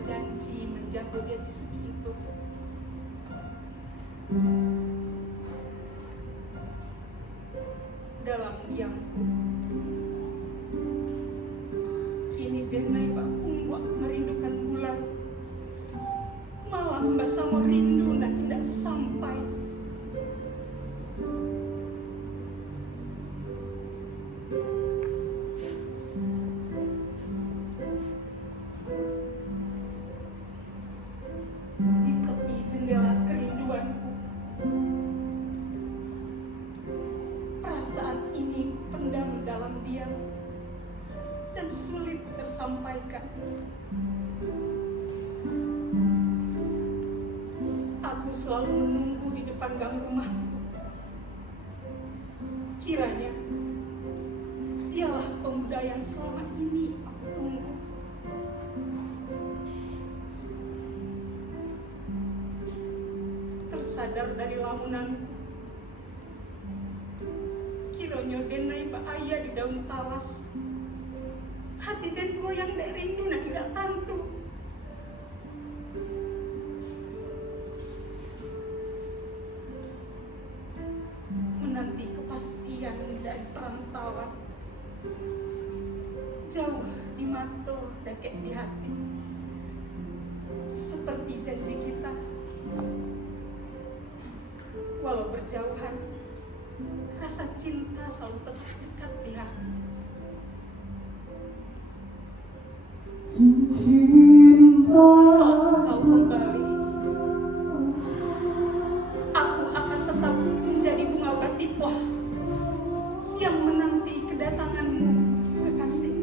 berjanji menjaga gadis suci itu. Dalam diamku, kini denai bak unggak merindukan bulan. Malam bersama rindu dan tidak sampai. Di tepi jendela kerinduanku, perasaan ini pendam dalam diam dan sulit tersampaikan. Aku selalu menunggu di depan gang rumahku. Kiranya dialah pemuda yang selama ini aku tunggu. Tersadar dari lamunanku, kiranya denai bahaya di daun talas. Hati den goyang dek rindu dan tidak tantu. Menanti kepastian dari perantauan, jauh di mata dekek di hati. Seperti janji kita, walau berjauhan, rasa cinta selalu tetap dekat di hati. Kalau kau kembali, aku akan tetap menjadi bunga batipoh yang menanti menanti kedatanganmu, kekasih.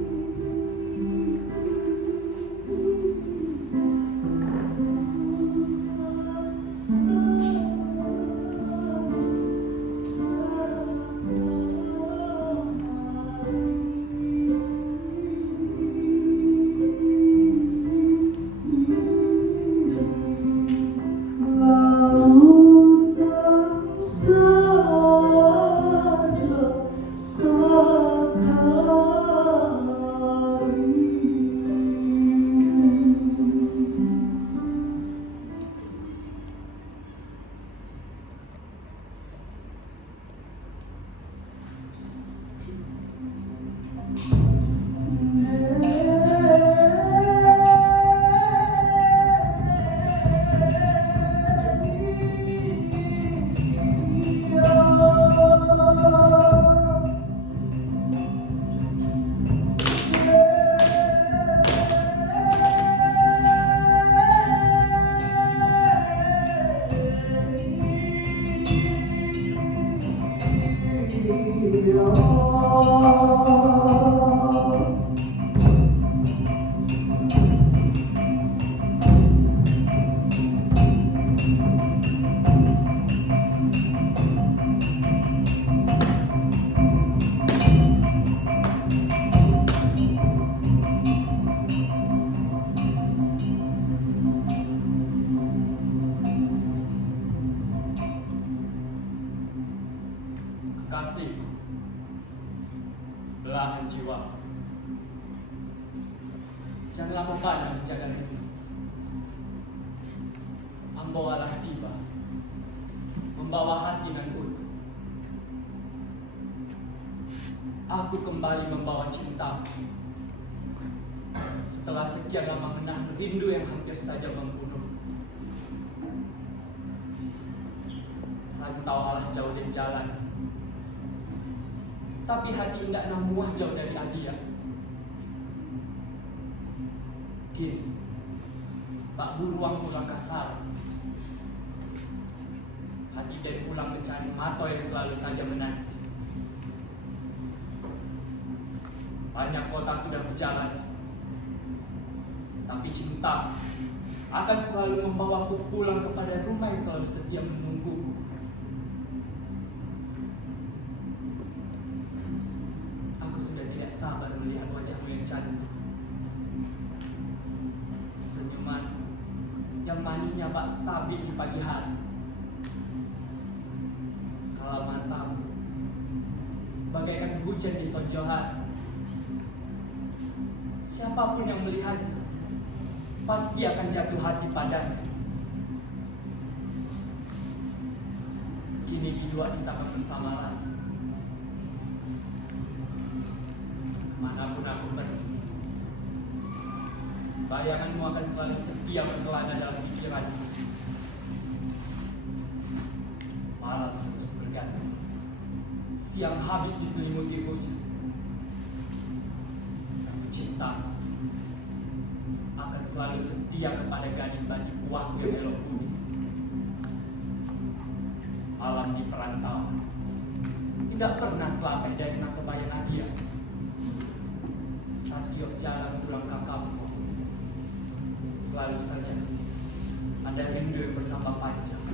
Kasihku, belahan jiwa, janganlah memandang menjaga rindu. Ambawalah tiba, membawa hati nan utuh. Aku kembali membawa cintamu. Setelah sekian lama menahan rindu yang hampir saja membunuh. Rantau alah jauh dari jalan, tapi hati indah namuah jauh dari adia. Kini, bak buruang pulang kasar. Hati dari pulang mencari mato yang selalu saja menanti. Banyak kota sudah berjalan, tapi cinta akan selalu membawaku pulang kepada rumah yang selalu setia menungguku. Aku sudah tidak sabar melihat wajahmu yang cantik. Senyuman yang manisnya bak tabir di pagi hari. Kalau matamu bagaikan hujan di sonjo hari. Siapapun yang melihatnya pasti akan jatuh hati padanya. Kini berdua kita akan bersama lagi. Manapun aku pergi, bayanganmu akan selalu setia berkelana dalam pikiranku. Malam terus berganti, siang habis diselimuti hujan. Cinta akan selalu setia kepada gading badi buahku yang elok budi. Alam di perantauan tidak pernah selapeh dari mata bayang adia. Setiap jalan pulang ke kampung, selalu saja ada rindu yang bertambah panjang.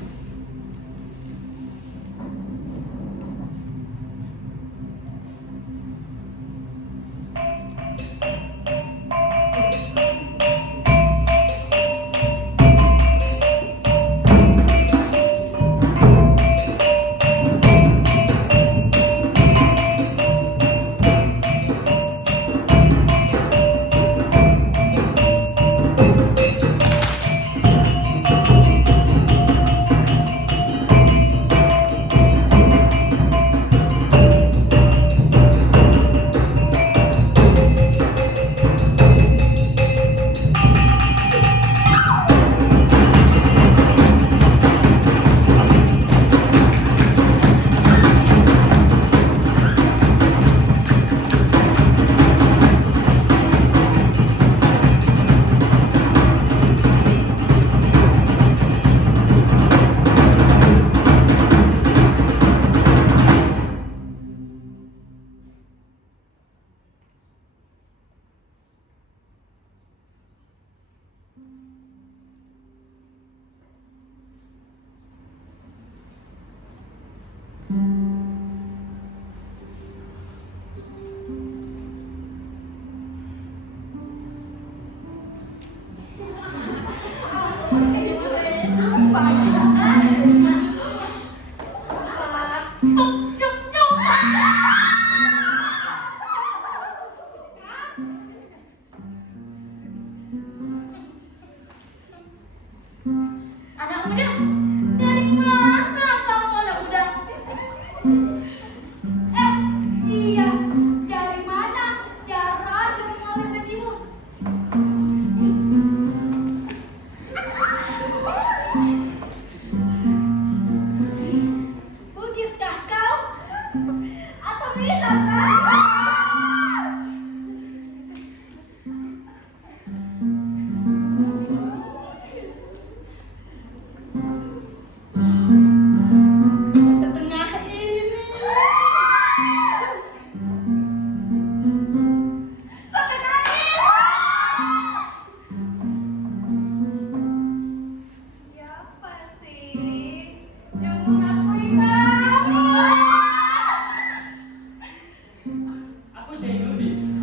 Aku Jainuddin.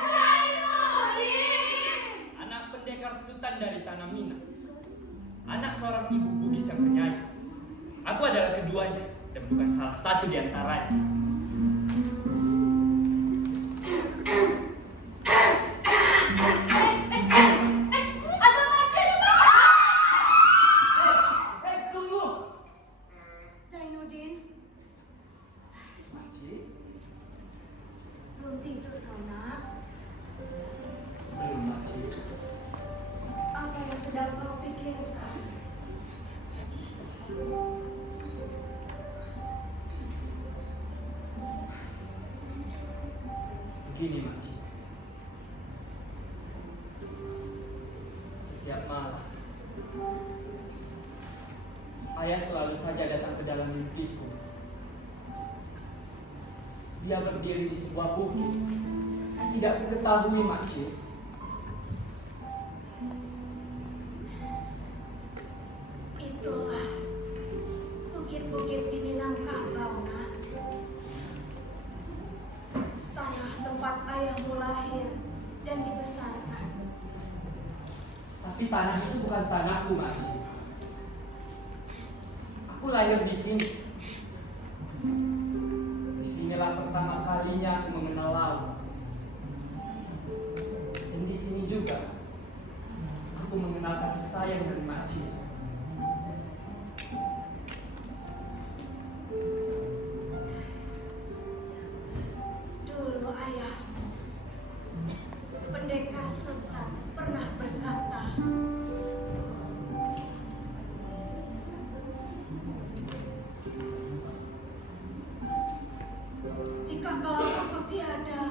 Jainuddin! Anak pendekar Sultan dari Tanah Minang. Anak seorang ibu Bugis yang penyayang. Aku adalah keduanya dan bukan salah satu di antaranya. Ada macet di bawah! Tunggu! Jainuddin, Makcik, belum tidur kau nak? belum makcik. Apa yang sedang kau pikirkan? Begini makcik. Setiap malam, ayah selalu saja datang ke dalam mimpiku. Dia berdiri di sebuah bukit yang tidak kuketahui makcik. Itulah bukit-bukit di Minangkabau, nak. Tanah tempat ayahmu lahir dan dibesarkan. Tapi tanah itu bukan tanahku, makcik. Aku lahir di sini. Disinilah pertama kalinya aku mengenal laut. Dan di sini juga aku mengenal kasih sayang dari makcik. Dulu ayah, pendekar Sultan, pernah berkata, jika kalau aku tiada,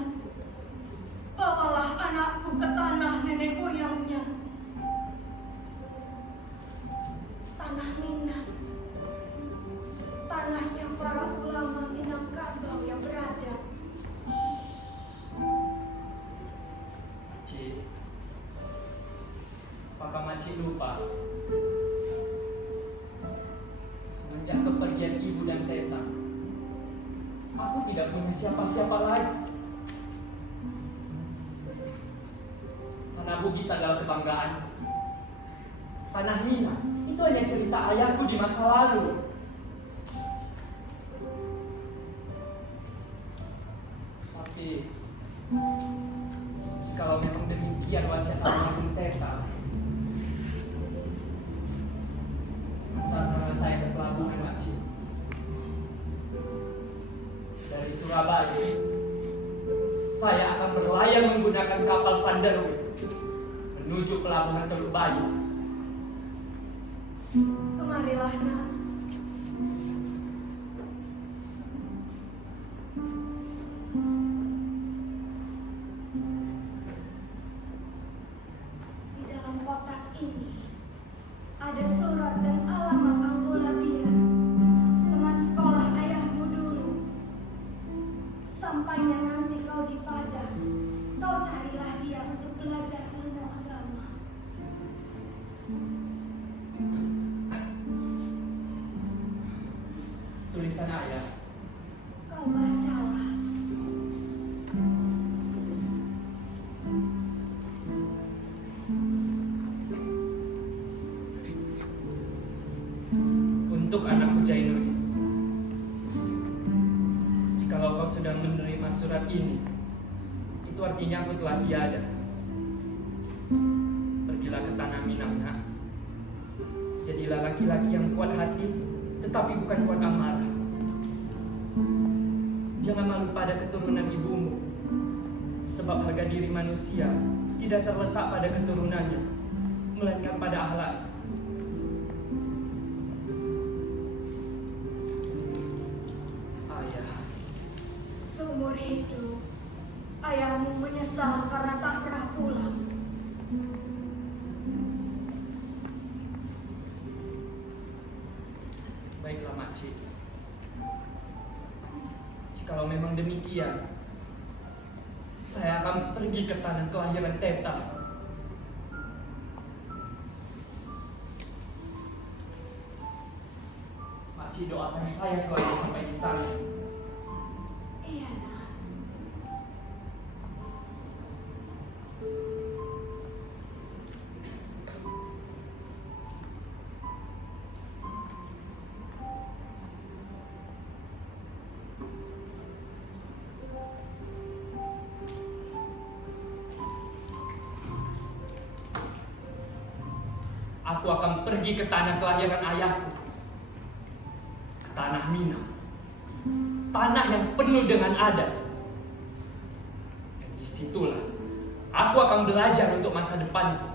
bawalah anakku ke tanah nenek moyangnya. Tanah Minang, tanahnya para ulama Minangkabau yang berada. Makcik, apakah makcik lupa? Semenjak kepergian ibu dan teta, aku tidak punya siapa-siapa lagi. Tanah Bugis adalah kebanggaan. Tanah Minang itu hanya cerita ayahku di masa lalu. Tapi kalau memang demikian wasiat almarhum teta, tantangan saya ke pelabuhan makcik. Dari Surabaya, saya akan berlayar menggunakan kapal Van der Wijk menuju pelabuhan Teluk Bayu. Kemarilah, nak. Di dalam kotak ini ada surat dan alamat Anggolabia, teman sekolah ayahmu dulu. Sampainya nanti kau di Padang, kau carilah dia untuk belajar ilmu agama. Tulisan ayah. Kau bacalah. Untuk anakku Jainuddin, jikalau kau sudah menerima surat ini, itu artinya aku telah tiada. Pergilah ke tanah Minang, nak. Jadilah laki-laki yang kuat hati, tetapi bukan kuat amarah. Jangan malu pada keturunan ibumu, sebab harga diri manusia tidak terletak pada keturunannya, melainkan pada akhlak. Ayah, Seumur hidup, ayahmu menyesal karena tak pernah pulang. baiklah makcik. Jikalau memang demikian, saya akan pergi ke tanah kelahiran teta. Makcik doakan saya selalu sampai di sana. Iya, nak. aku akan pergi ke tanah kelahiran ayahku, ke tanah Minang, tanah yang penuh dengan adat. Dan disitulah aku akan belajar untuk masa depanku.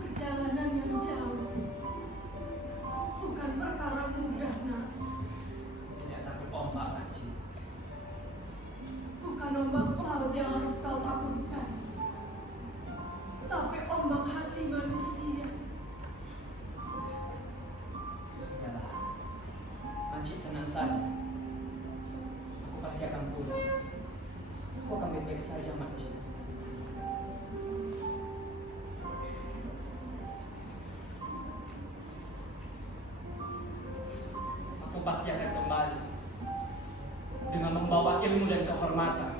Perjalanan yang jauh bukan perkara mudah, nak. Tidak takut ombak, Makcik. Bukan ombak laut yang harus kau takutkan, tapi ombak hati manusia. Yalah, Makcik tenang saja. Aku pasti akan pulang. Aku akan baik-baik saja, Makcik. Aku pasti akan kembali dengan membawa ilmu dan kehormatan.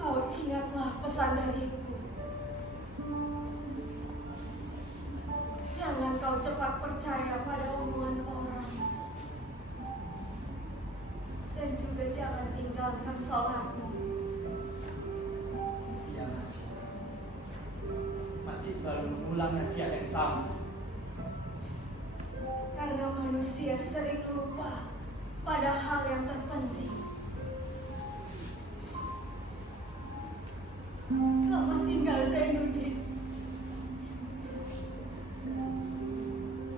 Kau ingatlah pesan dariku. Jangan kau cepat percaya pada omongan orang. Dan juga jangan tinggalkan sholatmu. Iya, Makcik. Makcik selalu mengulang nasihat yang sama. Karena manusia sering lupa pada hal yang terpenting. Selamat tinggal, Zainuddin.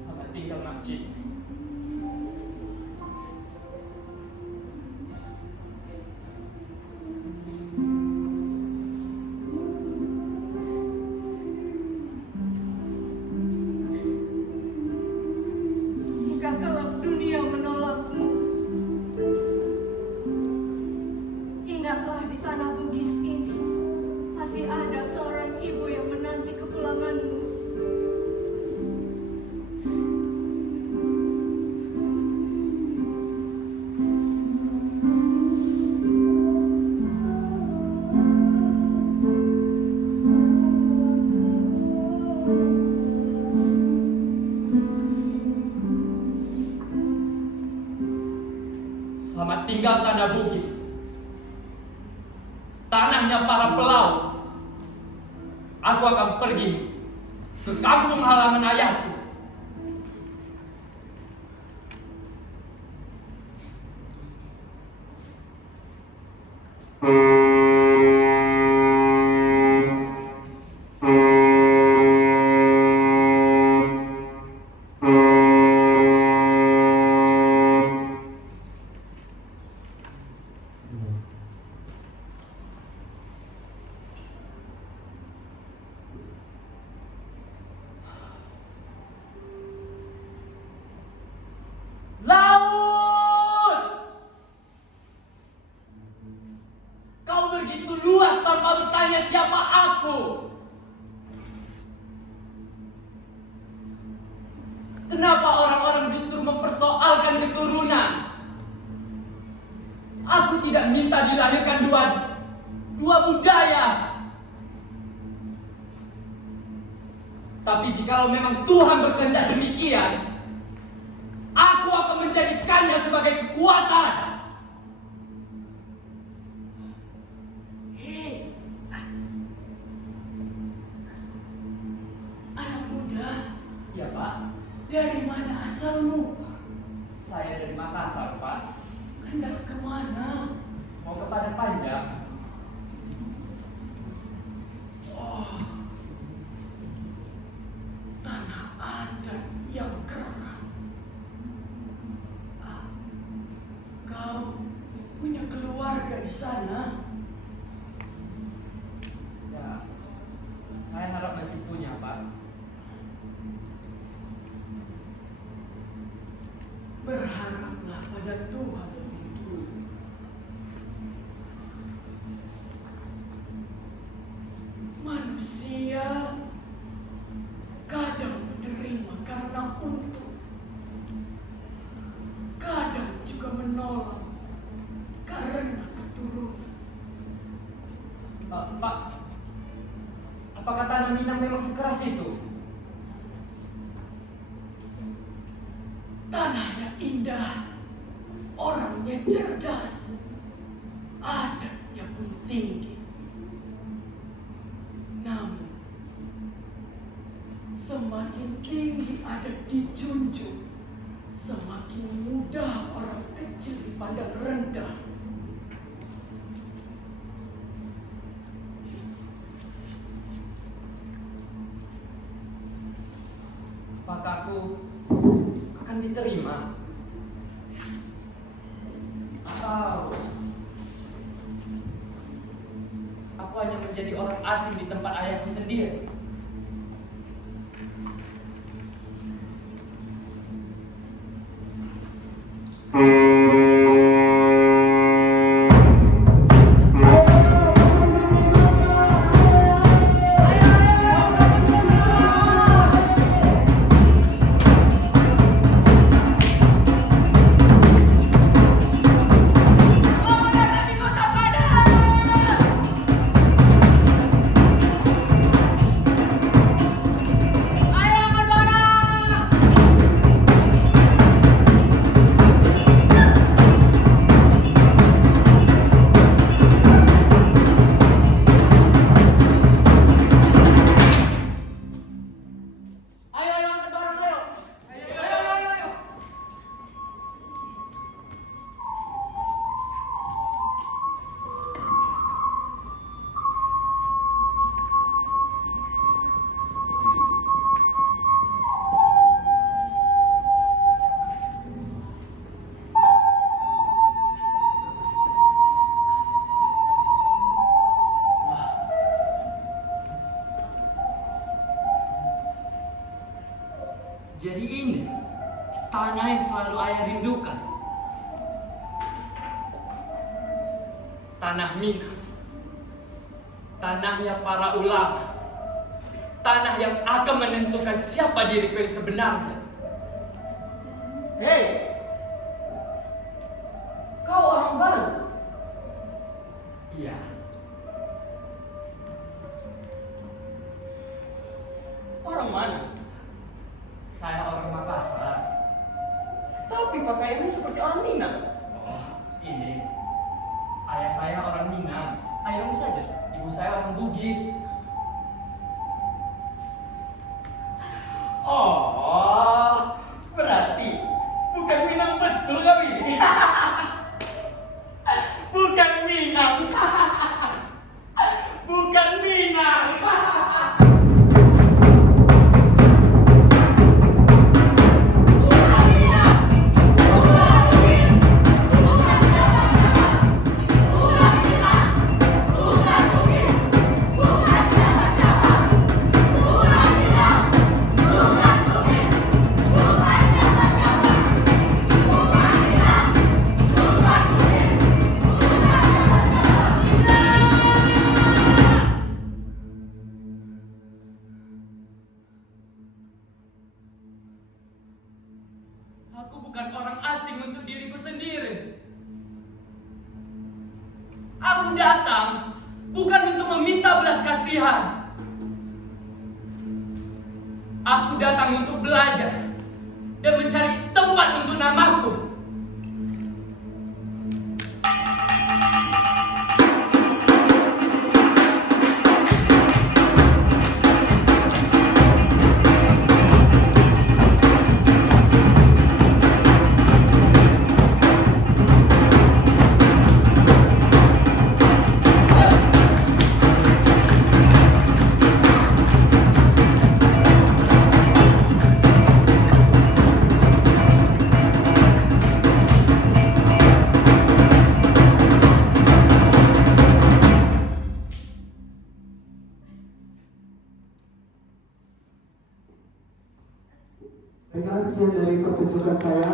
Selamat tinggal, Makcik. Jika kelak dunia menolakmu, ingatlah di tanah Bugis ini masih ada seorang ibu yang menanti kepulanganmu. Selamat tinggal tanah Bugis. Tanahnya para pelaut. Aku akan pergi ke kampung halaman ayahku. Laut! Kau begitu luas tanpa bertanya siapa aku. Kenapa orang-orang justru mempersoalkan keturunan? Aku tidak minta dilahirkan dua budaya. Tapi jikalau memang Tuhan berkehendak demikian, aku akan menjadikannya sebagai kekuatan. Hei, anak muda, Ya Pak, dari mana asalmu? saya dari Makassar Pak, Hendak kemana? mau ke Padang Panjang. Oh, tanah adat yang keras. Ah, kau punya keluarga di sana? Ya, saya harap masih punya Pak. Berharaplah pada Tuhan lebih dulu. Manusia kadang menerima karena untung, kadang juga menolak karena keturunan. Pak, apakah tanah Minang memang sekeras itu? Tanahnya indah, orangnya cerdas, adatnya pun tinggi. Namun, semakin tinggi adat dijunjung, semakin mudah orang kecil dipandang rendah. Apakah aku akan diterima? Atau aku hanya menjadi orang asing di tempat ayahku sendiri? Jadi ini tanah yang selalu ayah rindukan. Tanah Minang. Tanahnya para ulama. Tanah yang akan menentukan siapa diriku yang sebenarnya. Hei, kau orang baru? Iya, Orang mana? saya orang Makassar. Tapi pakaiannya seperti orang Minang. Oh, ini. Ayah saya orang Minang. Ayahmu saja. Ibu saya orang Bugis. Oh, berarti bukan Minang betul kau ini. Bukan Minang. Bukan Minang. Aku bukan orang asing untuk diriku sendiri. Aku datang bukan untuk meminta belas kasihan. Aku datang untuk belajar dan mencari tempat untuk namaku. Baiklah, sekian dari pertunjukan saya.